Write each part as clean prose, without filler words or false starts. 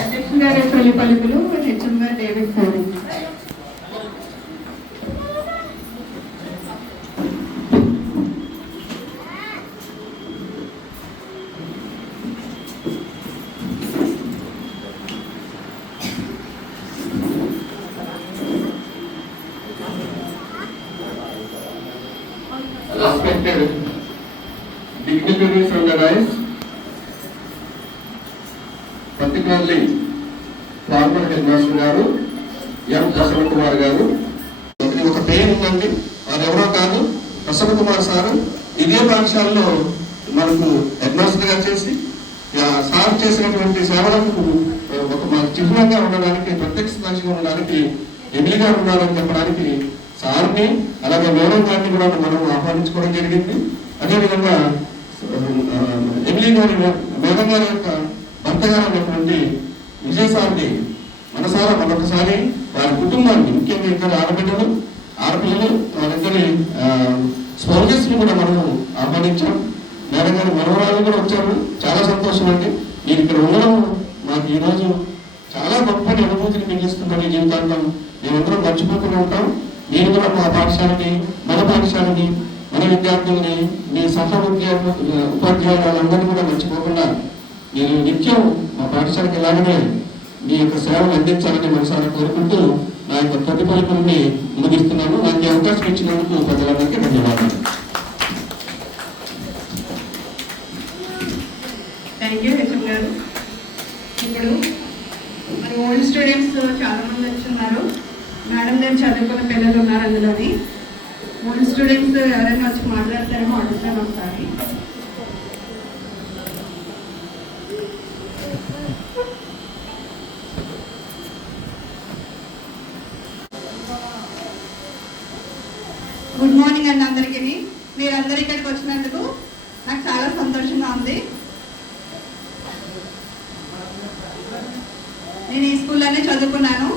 అధ్యక్షుడు గారి తొలి పలుకులు హెచ్ఎం గారు David sir. Respected dignitaries on the rise, particularly former headmaster గారు ఎం ప్రసన్న కుమార్ గారు. ఇది ఒక పేరు ఉందండి, వారు ఎవరో కాదు, ప్రసన్న కుమార్ సారు. ఇదే పాఠశాలలో మనకు హెడ్మాస్టర్ గా చేసి సార్ చేసినటువంటి సేవలకు ఒక చిహ్నంగా ఉండడానికి, ప్రత్యక్ష సాక్షిగా ఉండడానికి ఎమిలి గారు ఉన్నారని చెప్పడానికి సార్ని అలాగే మేడం గారిని కూడా మనం ఆహ్వానించుకోవడం జరిగింది. అదేవిధంగా ఎమిలి గారి మేడం గారి యొక్క భర్త గారు అనేటువంటి విజయ్ సార్ని మనసారా మరొకసారి వారి కుటుంబాన్ని, ముఖ్యంగా ఇద్దరు ఆడపిల్లలు వారిద్దరి స్పౌజెస్ ని కూడా మనము ఆహ్వానించాం. మేడం గారి మనవరాలు కూడా వచ్చారు. చాలా సంతోషం అండి. మీరు ఇక్కడ ఉండడం మాకు ఈరోజు చాలా గొప్పని అనుభూతిని మిగిలిస్తుందని జీవితాంతం మేమందరం మర్చిపోతూనే ఉంటాం. నేను కూడా మా పాఠశాలని, మన పాఠశాలని, మన విద్యార్థుల్ని, మీ సహ ఉపాధ్యాయులందరినీ కూడా మర్చిపోకుండా మీరు నిత్యం మా పాఠశాలకు ఇలాగనే మీ యొక్క సేవలు అందించాలని మనసారా కోరుకుంటూ నా యొక్క ప్రతిఫలితుల్ని ముగిస్తున్నాను. నాకు అవకాశం ఇచ్చినందుకు ప్రజలందరికీ ధన్యవాదాలు. థ్యాంక్ యూ హెచ్ఎం గారు. ఇప్పుడు మరి ఓల్డ్ స్టూడెంట్స్ చాలా మంది వచ్చున్నారు. మేడం గారు చదువుకున్న పిల్లలు ఉన్నారు అందులోని. ఓల్డ్ స్టూడెంట్స్ ఎవరైనా వచ్చి మాట్లాడతారేమో అడుగుతాను ఒకసారి. గుడ్ మార్నింగ్ అండి అందరికీ. మీరందరూ ఇక్కడికి వచ్చినందుకు నాకు చాలా సంతోషంగా ఉంది. నేను ఈ స్కూల్లోనే చదువుకున్నాను.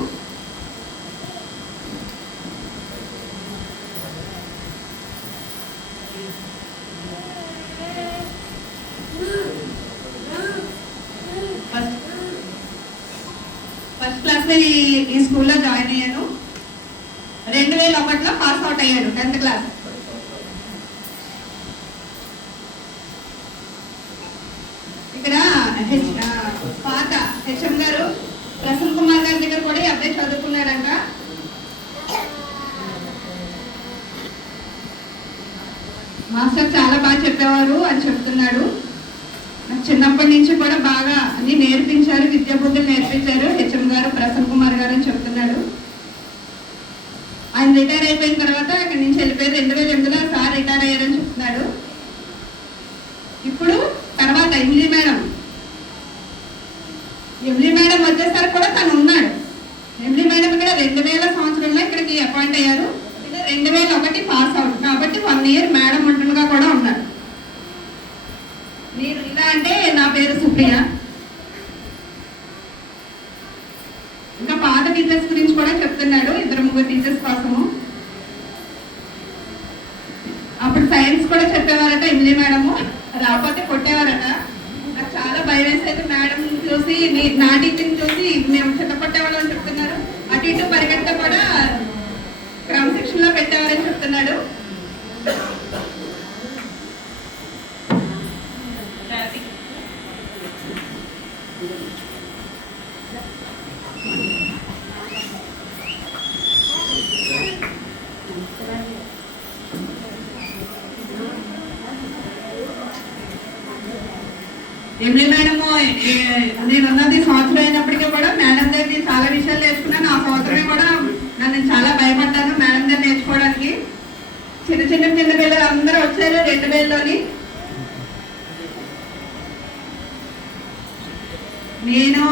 ఫస్ట్ క్లాస్ నేను ఈ స్కూల్లో జాయిన్ అయ్యాను. 2001లో పాస్ అవుట్ అయ్యాను 10th క్లాస్. ఇక్కడ పాత హెచ్ఎం గారు ప్రసన్న కుమార్ గారి దగ్గర కూడా అప్పుడే చదువుకున్నాడంట. మాస్టర్ చాలా బాగా చెప్పేవారు అని చెప్తున్నాడు. నాకు చిన్నప్పటి నుంచి కూడా బాగా అన్ని నేర్పించారు, విద్యాబుద్ధులు నేర్పించారు హెచ్ఎం గారు, ప్రసన్న కుమార్ గారు అని చెప్తున్నాడు. ఆయన రిటైర్ అయిపోయిన తర్వాత అక్కడి నుంచి వెళ్ళిపోయి 2008లో సార్ రిటైర్ అయ్యారని చెప్తున్నాడు. ఇప్పుడు తర్వాత ఎమ్లీ మేడం వచ్చేసరికి కూడా తను ఉన్నాడు. ఎమ్లీ మేడం ఇక్కడ 2000 సంవత్సరంలో ఇక్కడికి అపాయింట్ అయ్యారు. 2001 పాస్ అవుట్ కాబట్టి 1 ఇయర్ మేడం ఉంటుండగా కూడా ఉన్నారు. నేను ఇలా అంటే నా పేరు సుప్రియ. ఇంకా పాత టీచర్స్ గురించి కూడా చెప్తున్నాడు, 2-3 టీచర్స్ కోసము. అప్పుడు సైన్స్ కూడా చెప్పేవారట ఎమ్లీ మేడము, రాకపోతే కొట్టేవారట. నాకు చాలా భయం వేసేది మేడం చూసి, నా టీచింగ్ చూసి మేము చిన్నపట్టేవాళ్ళం అని చెప్తున్నారు. అటు ఇటు పరిగెత్త కూడా క్రమశిక్షణలో పెట్టేవారని చెప్తున్నాడు. ఎమ్లీ మేడము నేనున్నది సంవత్సరం అయినప్పటికీ కూడా మేడం దగ్గర చాలా విషయాలు నేర్చుకున్నాను. ఆ సంవత్సరమే కూడా నన్ను చాలా భయపడ్డాను మేడం దగ్గర నేర్చుకోవడానికి. చిన్న పిల్లలు అందరూ వచ్చారు 2000లోని. నేను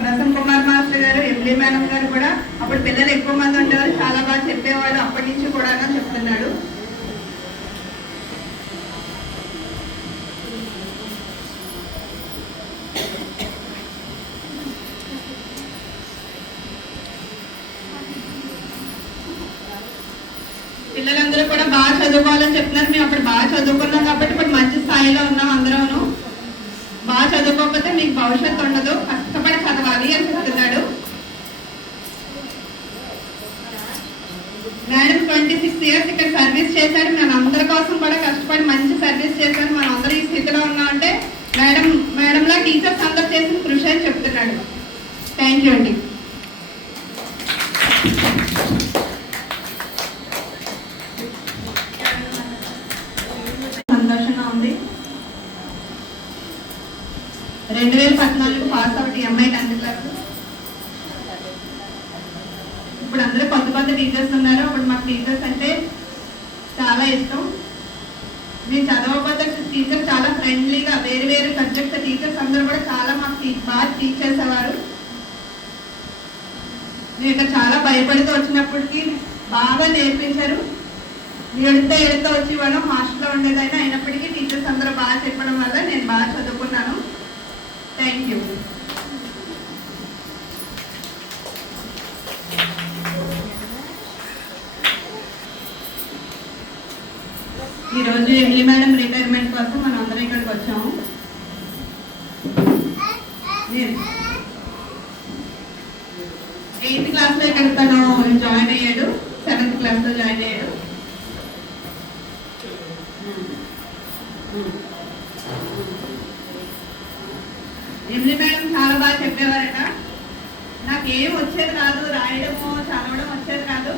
ప్రసన్న కుమార్ మాస్టర్ గారు, ఎమ్లీ మేడం గారు కూడా అప్పుడు పిల్లలు ఎక్కువ మంది ఉండేవారు, చాలా బాగా చెప్పేవారు. అప్పటి నుంచి కూడా చెప్తున్నాడు. పిల్లలందరూ కూడా బాగా చదువుకోవాలని చెప్తున్నారు. మేము అప్పుడు బాగా చదువుకున్నాం కాబట్టి ఇప్పుడు మంచి స్థాయిలో ఉన్నాం అందరూను. బాగా చదువుకోకపోతే మీకు భవిష్యత్తు ఉండదు, కష్టపడి చదవాలి అని చెప్తున్నాడు. మేడం 26 ఇయర్స్ ఇక్కడ సర్వీస్ చేశాడు. మేము అందరి కోసం కూడా కష్టపడి మంచి సర్వీస్ చేశాను. మనం అందరూ ఈ స్థితిలో ఉన్నామంటే మేడంలా టీచర్స్ అందరు చేసిన కృషి అని చెప్తున్నాడు. థ్యాంక్ యూ అండి. సంతోషంగా ఉంది. 2014 pass out MI 10th class. ఇప్పుడు అందరూ కొత్త టీచర్స్ ఉన్నారు. అప్పుడు మాకు టీచర్స్ అంటే చాలా ఇష్టం. నేను చదవకపోతే టీచర్ చాలా ఫ్రెండ్లీగా వేరు సబ్జెక్ట్ టీచర్స్ అందరూ కూడా చాలా మాకు బాగా టీచ్ చేసేవారు. నేను ఇక్కడ చాలా భయపడుతూ వచ్చినప్పటికీ బాగా నేర్పించారు. ఎడుతా వచ్చి వాళ్ళు హాస్టల్లో ఉండేదైనా అయినప్పటికీ టీచర్స్ అందరూ బాగా చెప్పడం వల్ల నేను బాగా చదువుకున్నాను. Thank you. ఈరోజు ఎమ్లీ మేడం రిటైర్మెంట్ కోసం మనం అందరం ఇక్కడికి వచ్చాము. 8th క్లాస్లో ఇక్కడ తను జాయిన్ అయ్యాడు, 7th క్లాస్లో జాయిన్ అయ్యాడు. ఎమ్లీ మేడం చాలా బాగా చెప్పేవారట. నాకేం వచ్చేది కాదు, రాయడము చదవడం వచ్చేది కాదు.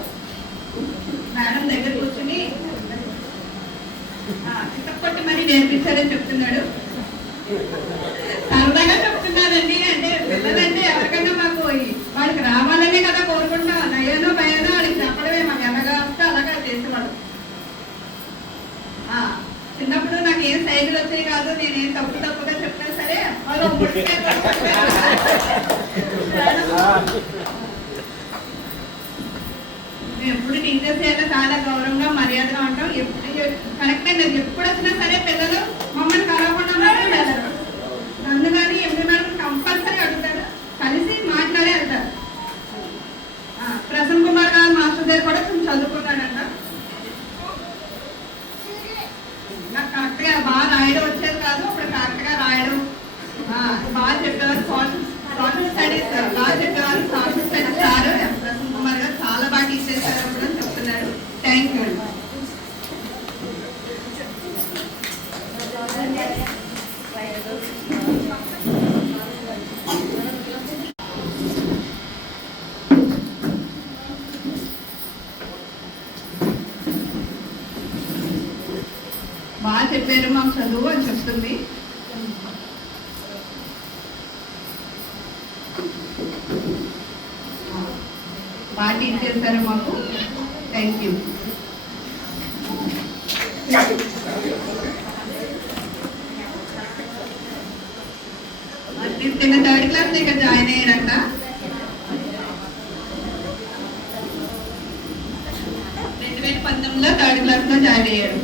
మేడం దగ్గర కూర్చుని చిత్తపట్టి మరీ నేర్పించారని చెప్తున్నాడు. సరదాగా చెప్తున్నానండి. అంటే పిల్లలంటే ఎవరికైనా మాకు వాళ్ళకి రావాలనే కదా కోరుకుంటాం. నయ్యానో భయానో వాళ్ళకి చెప్పడమే, మాకు ఎలాగా వస్తే అలాగా చేసేవాడు. చిన్నప్పుడు నాకు ఏం సైకిల్ వచ్చేది కాదు. నేనేం తప్పుగా చెప్పినా సరే మేము ఎప్పుడు టీచర్స్ అయితే చాలా గౌరవంగా మర్యాదగా ఉంటాం. ఎప్పుడు కరెక్ట్ అండి. ఎప్పుడు వచ్చినా సరే పిల్లలు మమ్మల్ని కలవకుండా వెళ్ళరు. నన్ను కానీ ఎమ్లీ మేడం కంపల్సరీ అడుగుతారు, కలిసి మాట్లాడే వెళ్తారు. ప్రసన్న కుమార్ గారు మాస్టర్ దగ్గర కూడా చదువుకున్నాడంట. నాకు కరెక్ట్గా బాగా రాయడం వచ్చేది కాదు. అప్పుడు కరెక్ట్గా రాయడం బాగా చెప్పేవారు. సోషల్ స్టడీస్ బాగా చెప్పేవారు. Social studies sir Prasanna Kumar గారు చాలా బాగా టీచ్ చేశారు కూడా చెప్తున్నాడు. థ్యాంక్ యూ అండి. బాగా చెప్పారు మాకు చదువు అని చెప్తుంది. బాగా టీచ్ చేశారు మాకు. Thank you. నిన్న థర్డ్ క్లాస్ ఇక్కడ జాయిన్ అయ్యారంట. థర్డ్ క్లాస్ లో జాయిన్ అయ్యారు.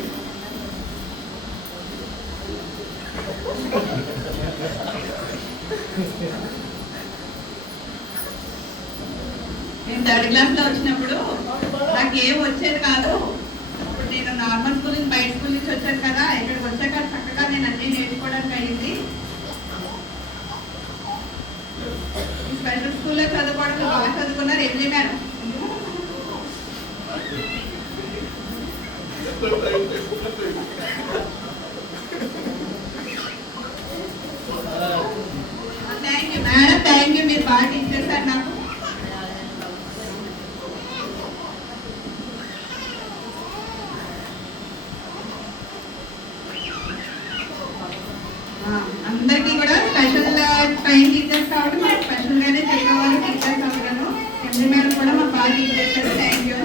నేను థర్డ్ క్లాస్ లో వచ్చినప్పుడు నాకు ఏం వచ్చేది కాదు. ఇప్పుడు నేను నార్మల్ స్కూల్ నుంచి బయట స్కూల్ నుంచి వచ్చాను కదా, ఇక్కడికి వచ్చాక చక్కగా నేను అన్ని నేర్చుకోవడానికి అయ్యింది. స్పెషల్ స్కూల్లో చదువుకోవడం బాగా చదువుకున్నారు. ఏం madam thank you madam, thank you. మీరు బాగా టీచ్ చేశారు నాకు. అందరికీ కూడా స్పెషల్ ట్రైన్ టీచర్స్ కాబట్టి మాకు స్పెషల్ గానే చెప్పేవాళ్ళు టీచర్స్ అవగాను. ఎంజీ మేడం కూడా మాకు బాగా టీచ్ చేస్తారు. Thank you.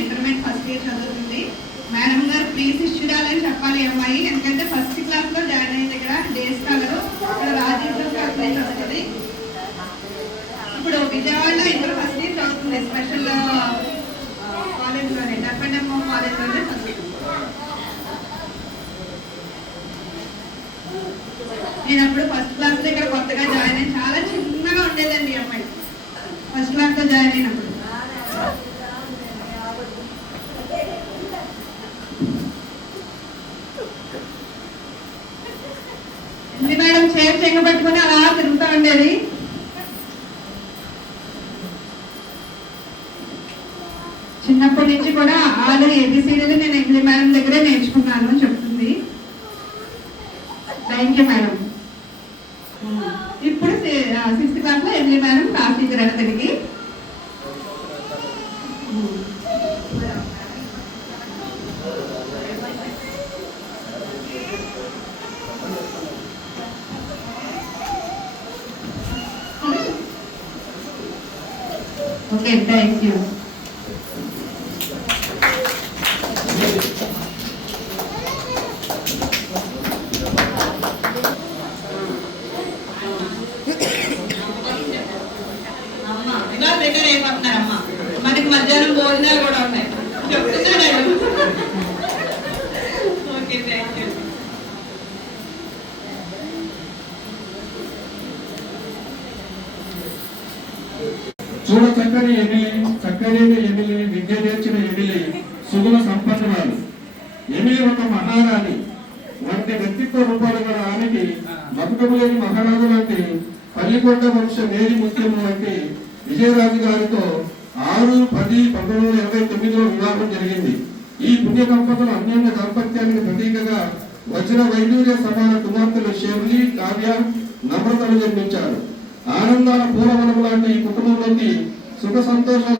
Intermediate first year చదువుతుంది. మేడం గారు ప్లీజ్ ఇష్యూడాలని చెప్పాలి అమ్మాయి, ఎందుకంటే ఫస్ట్ క్లాస్ లో జాయిన్ అయిన దగ్గర డేస్ కలర్ అక్కడ రాజేశ్వర కాలేజ్ వస్తుంది. ఇప్పుడు విజయవాడలో ఇంటర్ ఫస్ట్ ఇయర్ చదువుతుంది. స్పెషల్ కాలేజ్లోనే డెఫ్ఎన్ఎంఓ కాలేజ్లోనే చదువుతుంది. నేను అప్పుడు ఫస్ట్ క్లాస్ దగ్గర కొత్తగా జాయిన్ అయ్యి చాలా చిన్నగా ఉండేదండి అమ్మాయి ఫస్ట్ క్లాస్ లో జాయిన్ అయినప్పుడు. మేడం చైర్ చెంగబట్టుకుని అలా తిరుగుతూ ఉండేది. చిన్నప్పటి నుంచి కూడా ఆలు ఏబిసిడీలు నేను ఎంజీ మేడం దగ్గరే నేర్చుకున్నాను అని చెప్తుంది. Thank you madam. ఇప్పుడు 6th క్లాస్ లో ఎంజీ మేడం క్లాస్ టీచర్ అతనికి. Okay, thank you. ఏమంటున్నారమ్మా, మనకి మధ్యాహ్నం భోజనాలు కూడా ఉన్నాయి చెప్తున్నాడు. Okay, thank you. చూడ చక్కని ఎమిలి, చక్కని ఎమిలి, విద్య నేర్చిన ఎమిలి, సుగుణ సంపన్నురాలు. ఎమిలి ఒక మహారాణి వంటి వ్యక్తిత్వ రూపాలు గల ఆమెకి బతుకము లేని మహారాజు లాంటి పల్లికొండ వంశ మేరీ ముత్యము వంటి విజయరాజు గారితో 6-10-1929లో వివాహం జరిగింది. ఈ పుణ్య దంపతులు అన్యోన్య దాంపత్యానికి ప్రతీకగా వజ్ర వైడూర్య సమాన కుమార్తెలు షెర్లీ, కావ్య, నమ్రతలు జన్మించారు. ఆనందాల పూలవనం లాంటి ఈ కుటుంబంలోకి సుఖ సంతోషాలు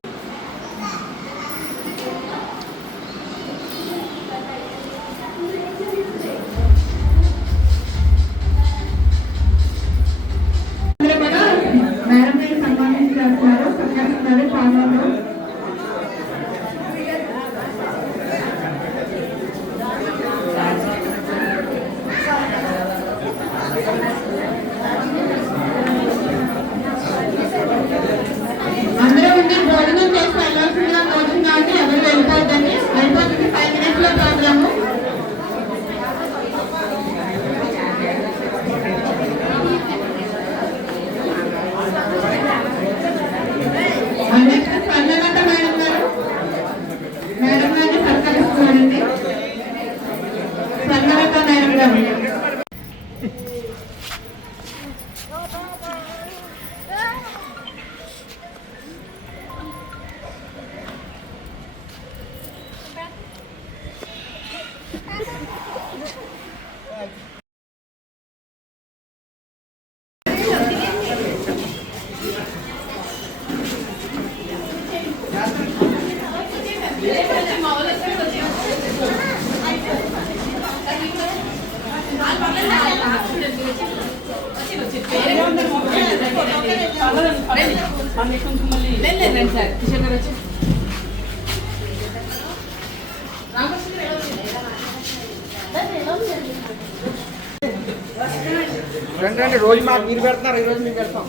వేరే రండి రోజు మాకు మీరు పెడుతున్నారు, ఈరోజు మేము పెడతాం.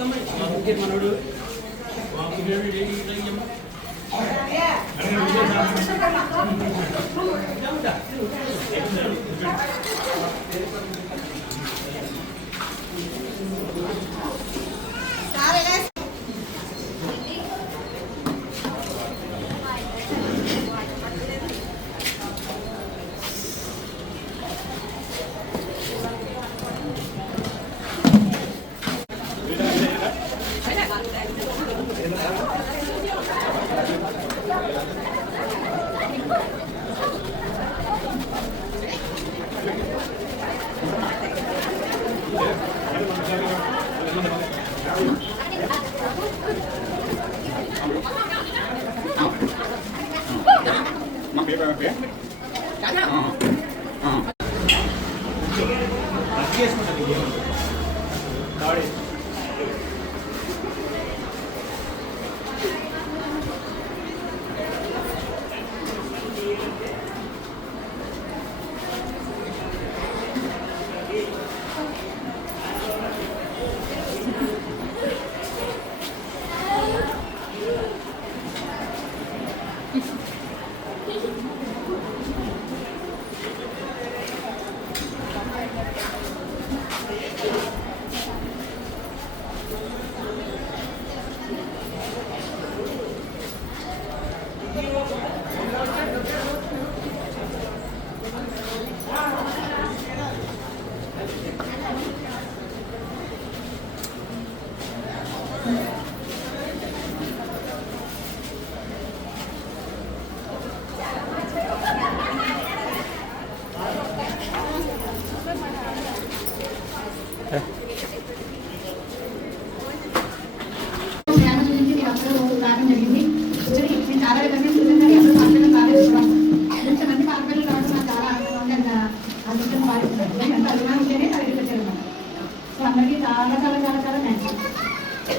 అందరికీ చాలా చాలా చాలా చాలా థ్యాంక్స్.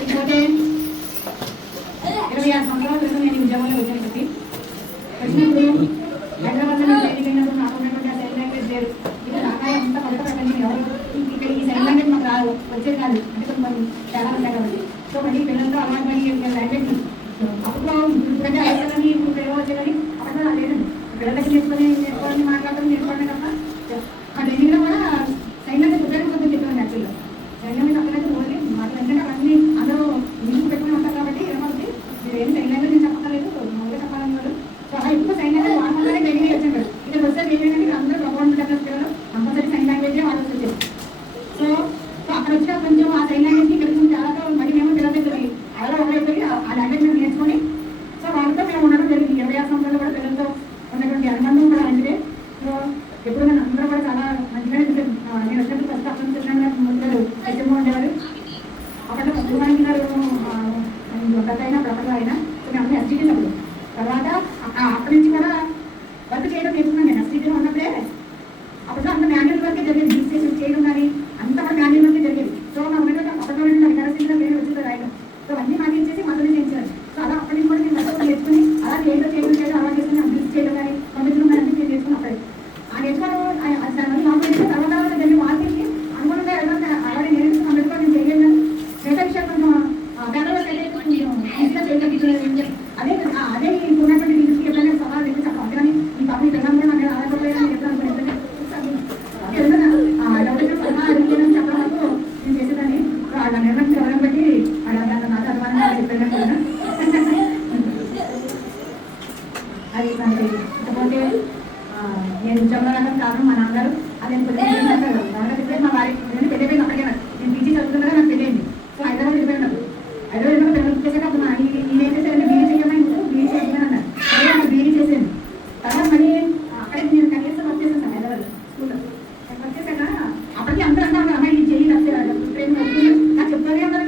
ఇంకోటి 26 సంవత్సరాల క్రితం నేను ఉద్యోగంలో వచ్చాను చెప్పి వచ్చినప్పుడు హైదరాబాద్లో నేను ట్రైనింగ్ అయినప్పుడు నాకు ఉన్నటువంటి ఆ సైన్ లాంగ్వేజ్ వేరు. ఇది నాకా అంత కొత్త పెట్టండి ఎవరు ఇక్కడ ఈ సైన్ లాంగ్వేజ్ మాకు రాదు, వచ్చేది కాదు అంటే కొంచెం తేడా ఉంటాయి కాబట్టి. సో మళ్ళీ పిల్లలతో అలవాటు పడి లాంగ్వేజ్ అప్పుడు ఇప్పుడంటే అయిపోయిందని ఇప్పుడు పిల్లలు వచ్చేదని అప్పుడు నాకు లేదండి. పిల్లలకి నేర్చుకోవాలని మాట్లాడడం నేర్చుకోవడం తప్ప ఆ ట్రైనింగ్లో కూడా సైన్ లాంగ్వేజ్ ఉపయోగపడుతుంది చెప్పాను. యాక్చువల్గా సైన్ లాంగ్వేజ్ అక్కడైతే ఓన్లీ మాకు ఎందుకంటే అవన్నీ అందరూ ఇంగ్లీష్ పెట్టుకుని ఉంటారు కాబట్టి ఏమవుతుంది మీరు ఏం సైన్ లాంగ్వేజ్ నేను చెప్పలేదు మొదలు చెప్పాలని వాళ్ళు. సో అలా ఎక్కువ సైన్ లాంగ్వేజ్ వాడకుండానే ట్రైనింగ్ వచ్చాను కదా. ఇక్కడ వస్తే ఏంటంటే అందరూ గవర్నమెంట్ పిల్లలు కంపల్సరీ సైన్ లాంగ్వేజే వాడాల్సి వచ్చేది. సో అక్కడ వచ్చిన కొంచెం ఆ సైన్ లాంగ్వేజ్కి ఇక్కడ కొంచెం చాలా మరి మేము పిల్లలు అవుతుంది అలా ఒకరైపోయి ఆ లాంగ్వేజ్ మేము నేర్చుకొని సో వాళ్ళతో మేము ఉండడం జరిగింది. 26 సంవత్సరాలు కూడా పిల్లలతో ఉన్నటువంటి అనుబంధం కూడా మంచిదే. సో ఎప్పుడు నేను అందరూ కూడా చాలా మంచిగానే నేను వచ్చినప్పుడు ఫస్ట్ అక్కడ నుంచి ముందు హెచ్ఎంఓ ఉండేవారు. అప్పట్లో పద్మానికి గారు గత అయినా ప్రపంచం అయినా కొన్ని అన్ని ఎస్టీడీస్ అప్పుడు తర్వాత అక్కడి నుంచి కూడా వర్క్ చేయడం నేర్చుకున్నాను. నేను ఎస్టీడీలో ఉన్నప్పుడే అప్పుడు అంత మాన్యువల్ వర్కే జరిగేది. రిజిస్ట్రేషన్ చేయడం కానీ అంత కూడా మాన్యువల్ వర్కే జరిగేది. సో నా ఉన్నటువంటి అప్పట్లో అధికారశీలంగా పేరు వచ్చింది రాయడం. సో అన్నీ మాకు ఇచ్చేసి మొదలు చేయించారు. సో అలా అప్పటి నుంచి కూడా నేను మొత్తం నేర్చుకుని అలా చేయడం అలా చేసుకుని అభివృద్ధి చేయడం కానీ పంపించడం కానీ అన్ని నేను నేర్చుకుని అప్పుడే ఆ నేర్చుకోవడం నాకు తర్వాత దాన్ని మార్కెట్కి అనుగుణంగా ఎవరైనా అలాగే నేర్చుకుని అందులో నేను చేయలేదు. మిగతా విషయాలు కొంచెం పేదవాళ్ళు అయితే ఈజీగా చేయగలిగించలేదు. అదే అదే ఉన్నటువంటి రీజన్స్కి ఎప్పుడైనా సవాల్ అయితే చెప్పాలి. అందుకని ఈ పాప పిల్లలు కూడా నాకు ఆడకపోయాలని చెప్పాను. ఎవరైనా సలహా అడిగేదని చెప్పడం వరకు నేను చేసేదాన్ని. వాళ్ళ నిర్ణయం ఎవరైనా బట్టి వాళ్ళ నాకు అనుమానంగా చెప్పాను. అది ఇకపోతే నేను ఉద్యోగంలో రావడం కారణం మా నాన్నగారు. అది నేను మా వారి నేను పెళ్ళిపోయింది అక్కడికే. నేను పీజీ చదువుతుండగా నాకు పెళ్ళింది. సో హైదరాబాద్ వెళ్ళిపోయినప్పుడు హైదరాబాద్ పెళ్ళి చేశాక అప్పుడు నేను ఏం చేశానంటే బీఈ చేయమని బీఈ చేయాలన్నారు. అదే బీఈ చేశాను. తర్వాత మళ్ళీ అక్కడే నేను కనీసం వర్క్ చేశాను హైదరాబాద్ స్కూల్లో. వర్క్ చేశాక అప్పటికి అందరూ అంటారు అమ్మాయి ఇది చేయి ట్రైన్ వస్తుంది నాకు చెప్తానే అందరూ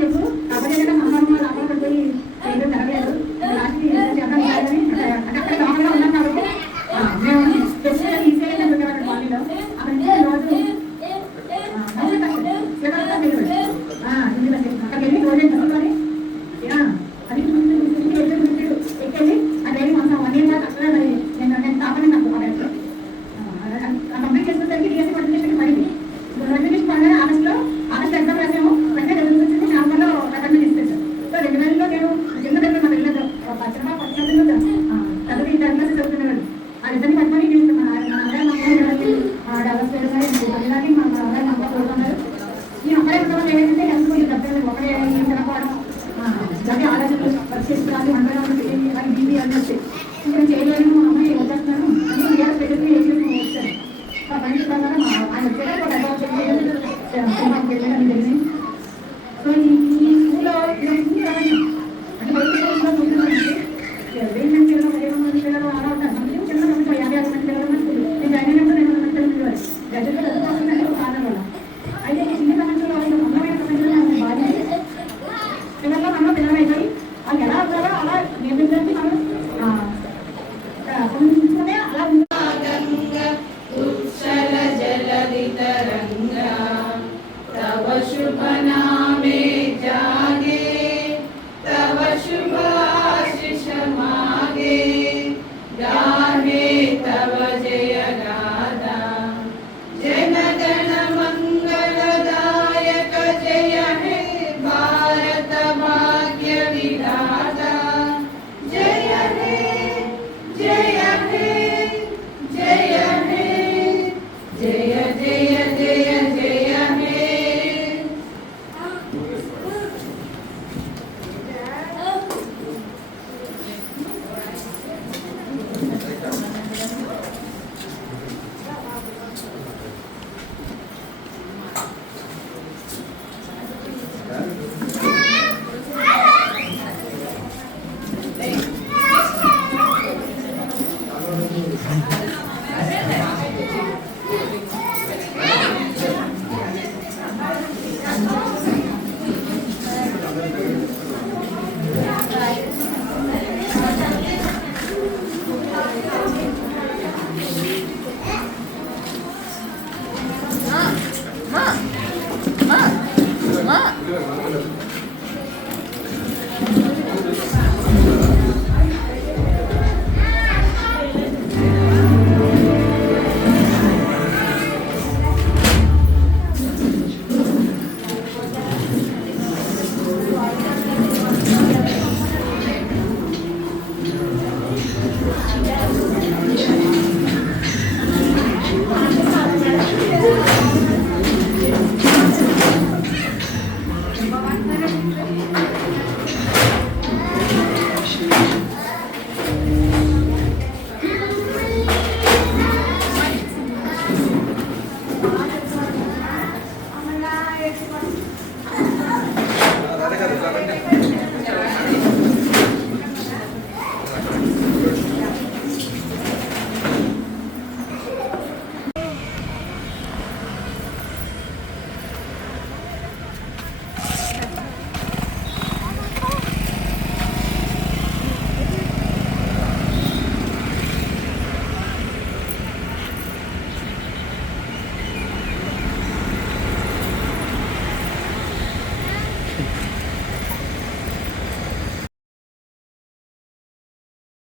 ప్లీజ్